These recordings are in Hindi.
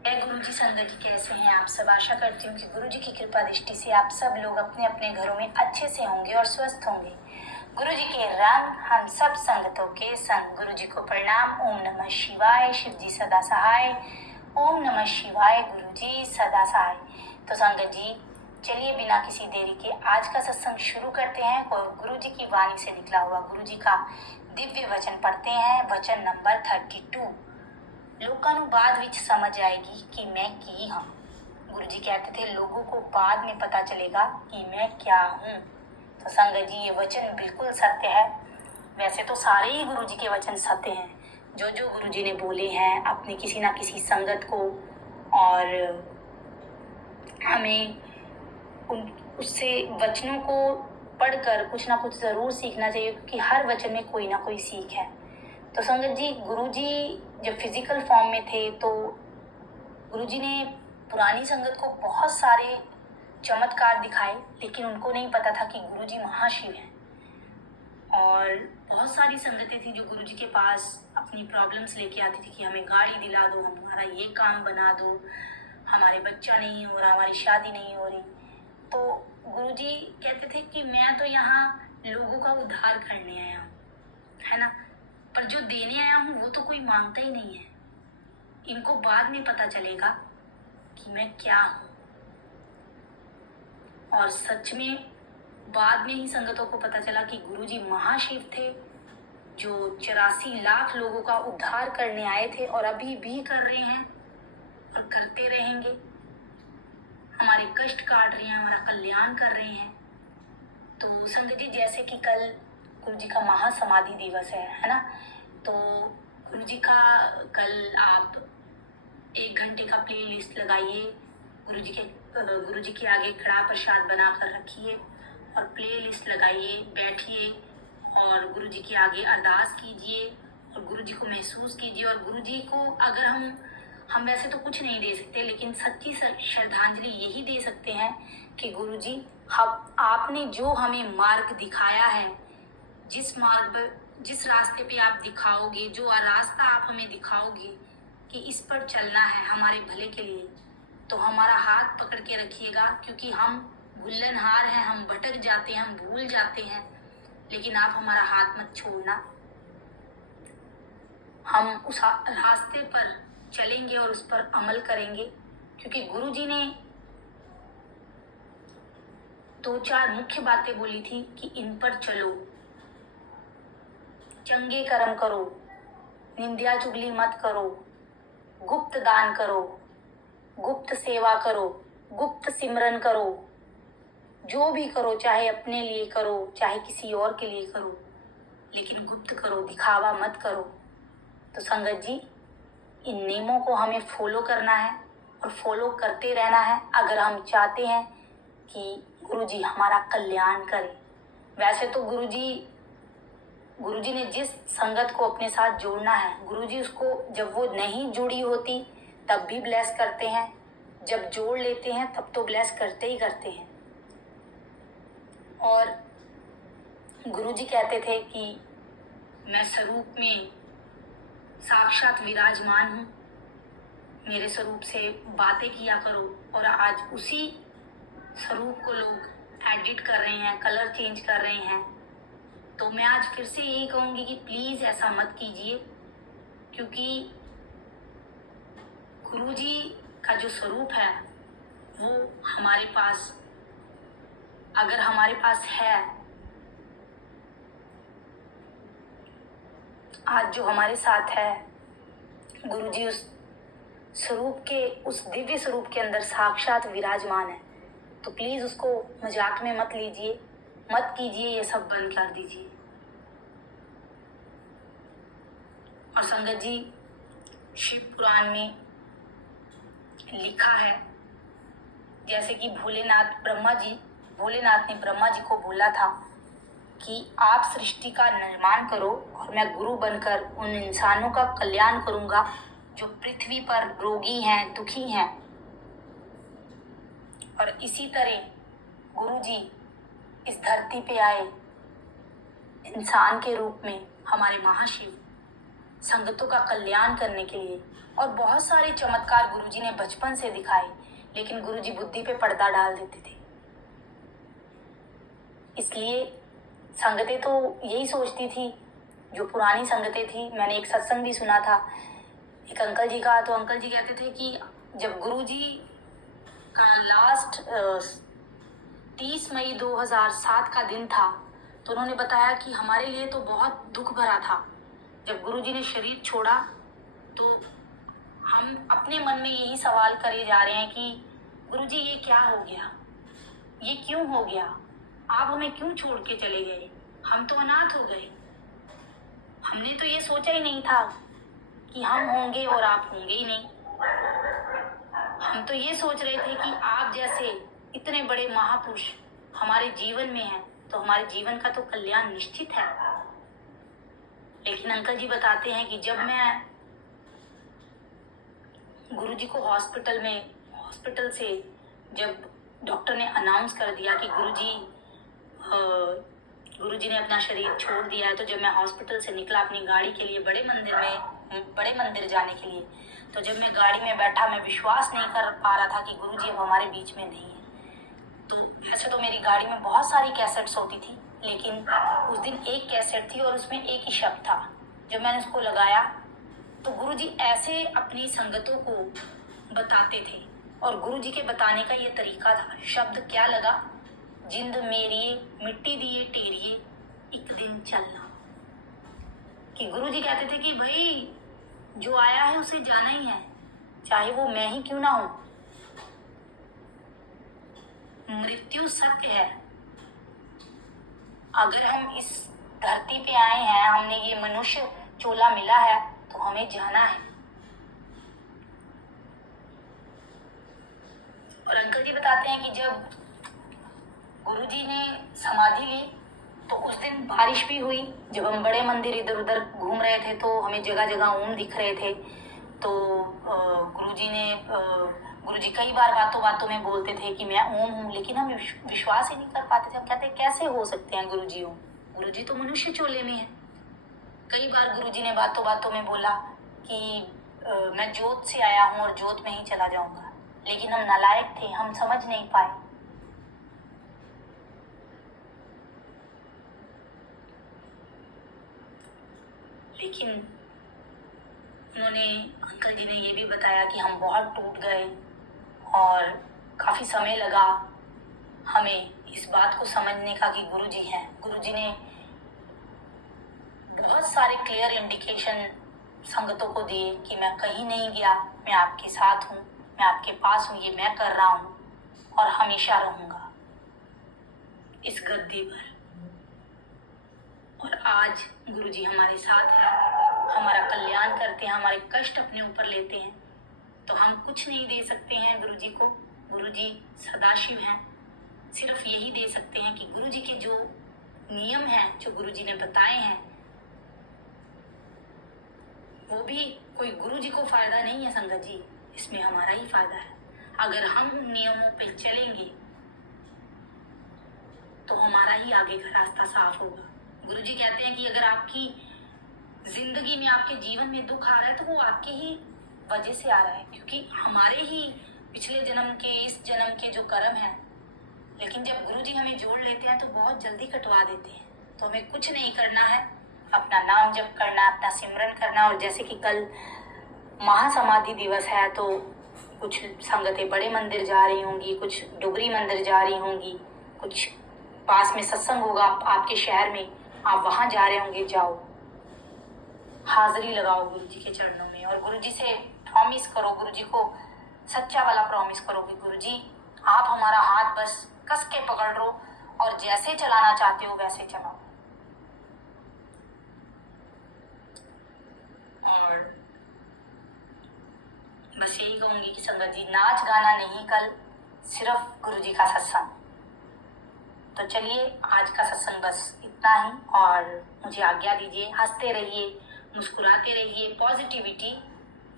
जय गुरु जी। संगत जी, कैसे हैं आप सब? आशा करती हूँ कि गुरु जी की कृपा दृष्टि से आप सब लोग अपने अपने घरों में अच्छे से होंगे और स्वस्थ होंगे। गुरु जी के रंग हम सब संगतों के संग। गुरु जी को प्रणाम। ओम नमः शिवाय। शिव जी सदा सहाय। ओम नमः शिवाय। गुरु जी सदा सहाय। तो संगत जी, चलिए बिना किसी देरी के आज का सत्संग शुरू करते हैं। गुरु जी की वाणी से निकला हुआ गुरु जी का दिव्य वचन पढ़ते हैं। वचन नंबर 32। लोगों को बाद विच समझ आएगी कि मैं की हूँ। गुरु जी कहते थे लोगों को बाद में पता चलेगा कि मैं क्या हूँ। तो संगत जी, ये वचन बिल्कुल सत्य है। वैसे तो सारे ही गुरु जी के वचन सत्य हैं। जो जो गुरु जी ने बोले हैं अपनी किसी ना किसी संगत को, और हमें उससे वचनों को पढ़कर कुछ ना कुछ जरूर सीखना चाहिए, क्योंकि हर वचन में कोई ना कोई सीख है। तो संगत जी, गुरुजी जब फिजिकल फॉर्म में थे तो गुरुजी ने पुरानी संगत को बहुत सारे चमत्कार दिखाए, लेकिन उनको नहीं पता था कि गुरुजी महाशिव हैं। और बहुत सारी संगतें थी जो गुरुजी के पास अपनी प्रॉब्लम्स लेके आती थी कि हमें गाड़ी दिला दो, हमारा ये काम बना दो, हमारे बच्चा नहीं हो रहा, हमारी शादी नहीं हो रही। तो गुरुजी कहते थे कि मैं तो यहाँ लोगों का उद्धार करने आया हूँ, है ना, पर जो देने आया हूँ वो तो कोई मांगता ही नहीं है। इनको बाद में पता चलेगा कि मैं क्या हूँ। और सच में बाद में ही संगतों को पता चला कि गुरुजी महाशिव थे, जो 84 लाख लोगों का उद्धार करने आए थे और अभी भी कर रहे हैं और करते रहेंगे। हमारे कष्ट काट रहे हैं, हमारा कल्याण कर रहे हैं। तो संगत जी, जैसे कि कल गुरु जी का महासमाधि दिवस है ना, तो गुरु जी का कल आप 1 घंटे का प्ले लिस्ट लगाइए। गुरु जी के आगे कड़ा प्रसाद बनाकर रखिए और प्ले लिस्ट लगाइए, बैठिए और गुरु जी के आगे अरदास कीजिए और गुरु जी को महसूस कीजिए। और गुरु जी को अगर हम वैसे तो कुछ नहीं दे सकते, लेकिन सच्ची श्रद्धांजलि यही दे सकते हैं कि गुरु जी, आपने जो हमें मार्ग दिखाया है, जिस मार्ग पर, जिस रास्ते पे आप दिखाओगे, जो रास्ता आप हमें दिखाओगे कि इस पर चलना है हमारे भले के लिए, तो हमारा हाथ पकड़ के रखिएगा, क्योंकि हम भूलनहार हैं, हम भटक जाते हैं, हम भूल जाते हैं, लेकिन आप हमारा हाथ मत छोड़ना। हम उस रास्ते पर चलेंगे और उस पर अमल करेंगे, क्योंकि गुरु जी ने 2-4 मुख्य बातें बोली थी कि इन पर चलो, चंगे कर्म करो, निंदा चुगली मत करो, गुप्त दान करो, गुप्त सेवा करो, गुप्त सिमरन करो, जो भी करो, चाहे अपने लिए करो, चाहे किसी और के लिए करो, लेकिन गुप्त करो, दिखावा मत करो। तो संगत जी, इन नियमों को हमें फॉलो करना है और फॉलो करते रहना है, अगर हम चाहते हैं कि गुरुजी हमारा कल्याण करें। वैसे तो गुरुजी ने जिस संगत को अपने साथ जोड़ना है, गुरुजी उसको जब वो नहीं जुड़ी होती तब भी ब्लेस करते हैं, जब जोड़ लेते हैं तब तो ब्लेस करते ही करते हैं। और गुरुजी कहते थे कि मैं स्वरूप में साक्षात विराजमान हूँ, मेरे स्वरूप से बातें किया करो। और आज उसी स्वरूप को लोग एडिट कर रहे हैं, कलर चेंज कर रहे हैं। तो मैं आज फिर से यही कहूँगी कि प्लीज़ ऐसा मत कीजिए, क्योंकि गुरुजी का जो स्वरूप है वो हमारे पास, अगर हमारे पास है, आज जो हमारे साथ है, गुरुजी उस स्वरूप के, उस दिव्य स्वरूप के अंदर साक्षात विराजमान है। तो प्लीज उसको मजाक में मत लीजिए, मत कीजिए, ये सब बंद कर दीजिए। और संगत जी, शिव पुराण में लिखा है, जैसे कि भोलेनाथ ने ब्रह्मा जी को बोला था कि आप सृष्टि का निर्माण करो और मैं गुरु बनकर उन इंसानों का कल्याण करूंगा जो पृथ्वी पर रोगी हैं, दुखी हैं। और इसी तरह गुरुजी इस धरती पे आए इंसान के रूप में, हमारे महाशिव, संगतों का कल्याण करने के लिए। और बहुत सारे चमत्कार गुरुजी ने बचपन से दिखाए, लेकिन गुरुजी बुद्धि पे पर्दा डाल देते थे। इसलिए संगतें तो यही सोचती थी, जो पुरानी संगतें थी। मैंने एक सत्संग भी सुना था एक अंकल जी का, तो अंकल जी कहते थे कि जब गुरुजी का लास्ट 30 मई 2007 का दिन था, तो उन्होंने बताया कि हमारे लिए तो बहुत दुख भरा था। जब गुरुजी ने शरीर छोड़ा तो हम अपने मन में यही सवाल करे जा रहे हैं कि गुरुजी ये क्या हो गया, ये क्यों हो गया, आप हमें क्यों छोड़ के चले गए, हम तो अनाथ हो गए। हमने तो ये सोचा ही नहीं था कि हम होंगे और आप होंगे ही नहीं। हम तो ये सोच रहे थे कि आप जैसे इतने बड़े महापुरुष हमारे जीवन में हैं, तो हमारे जीवन का तो कल्याण निश्चित है। लेकिन अंकल जी बताते हैं कि जब मैं गुरुजी को हॉस्पिटल से जब डॉक्टर ने अनाउंस कर दिया कि गुरुजी ने अपना शरीर छोड़ दिया है, तो जब मैं हॉस्पिटल से निकला अपनी गाड़ी के लिए बड़े मंदिर जाने के लिए, तो जब मैं गाड़ी में बैठा, मैं विश्वास नहीं कर पा रहा था कि गुरुजी अब हमारे बीच में नहीं है। तो वैसे तो मेरी गाड़ी में बहुत सारी कैसेट्स होती थी, लेकिन उस दिन एक कैसेट थी और उसमें एक ही शब्द था। जब मैंने उसको लगाया तो गुरुजी ऐसे अपनी संगतों को बताते थे, और गुरुजी के बताने का ये तरीका था। शब्द क्या लगा, जिंद मेरिए मिट्टी दिए टेरिए एक दिन चलना। कि गुरुजी कहते थे कि भाई जो आया है उसे जाना ही है, चाहे वो मैं ही क्यों ना हूं। मृत्यु सत्य है। अगर हम इस धरती पे आए हैं, हमने ये मनुष्य चोला मिला है, तो हमें जाना है। और अंकल जी बताते हैं कि जब गुरुजी ने समाधि ली तो उस दिन बारिश भी हुई। जब हम बड़े मंदिर इधर उधर घूम रहे थे तो हमें जगह जगह ओम दिख रहे थे। तो गुरुजी कई बार बातों बातों में बोलते थे कि मैं ओम हूँ, लेकिन हम विश्वास ही नहीं कर पाते थे। हम कहते कैसे हो सकते हैं गुरुजी ओम, गुरुजी तो मनुष्य चोले में है। कई बार गुरुजी ने बातों बातों में बोला कि मैं जोत से आया हूँ और जोत में ही चला जाऊंगा, लेकिन हम नालायक थे, हम समझ नहीं पाए। लेकिन अंकल जी ने ये भी बताया कि हम बहुत टूट गए और काफी समय लगा हमें इस बात को समझने का कि गुरुजी हैं। गुरुजी ने बहुत सारे क्लियर इंडिकेशन संगतों को दिए कि मैं कहीं नहीं गया, मैं आपके साथ हूँ, मैं आपके पास हूँ, ये मैं कर रहा हूँ और हमेशा रहूंगा इस गद्दी पर। और आज गुरुजी हमारे साथ हैं, हमारा कल्याण करते हैं, हमारे कष्ट अपने ऊपर लेते हैं। तो हम कुछ नहीं दे सकते हैं गुरुजी को। गुरुजी सदाशिव हैं। सिर्फ यही दे सकते हैं कि गुरुजी के जो नियम हैं, जो गुरुजी ने बताए हैं, वो भी कोई गुरुजी को फायदा नहीं है संगत जी, इसमें हमारा ही फायदा है। अगर हम उन नियमों पे चलेंगे तो हमारा ही आगे का रास्ता साफ होगा। गुरुजी कहते हैं कि अगर आपकी जिंदगी में, आपके जीवन में दुख आ रहा है तो वो आपके ही वजह से आ रहा है, क्योंकि हमारे ही पिछले जन्म के, इस जन्म के जो कर्म हैं। लेकिन जब गुरुजी हमें जोड़ लेते हैं तो बहुत जल्दी कटवा देते हैं। तो हमें कुछ नहीं करना है, अपना नाम जप करना, अपना सिमरन करना। और जैसे कि कल महासमाधि दिवस है, तो कुछ संगतें बड़े मंदिर जा रही होंगी, कुछ डुगरी मंदिर जा रही होंगी, कुछ पास में सत्संग होगा आपके शहर में, आप वहां जा रहे होंगे। जाओ, हाजिरी लगाओ गुरुजी के चरणों में और गुरुजी से प्रॉमिस करो, गुरुजी को सच्चा वाला प्रॉमिस करो कि गुरुजी आप हमारा हाथ बस कस के पकड़ लो और जैसे चलाना चाहते हो वैसे चलाओ। और बस यही कहूंगी कि संगत जी, नाच गाना नहीं कल, सिर्फ गुरुजी का सत्संग। तो चलिए, आज का सत्संग बस इतना ही और मुझे आज्ञा दीजिए। हंसते रहिए, मुस्कुराते रहिए, पॉजिटिविटी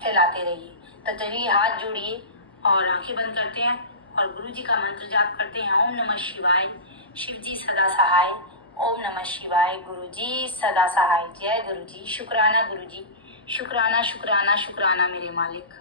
फैलाते रहिए। तो चलिए, हाथ जोड़िए और आंखें बंद करते हैं और गुरुजी का मंत्र जाप करते हैं। ओम नमः शिवाय, शिवजी सदा सहाय। ओम नमः शिवाय, गुरुजी सदा सहाय। जय गुरुजी। शुक्राना गुरुजी, शुक्राना शुक्राना शुक्राना मेरे मालिक।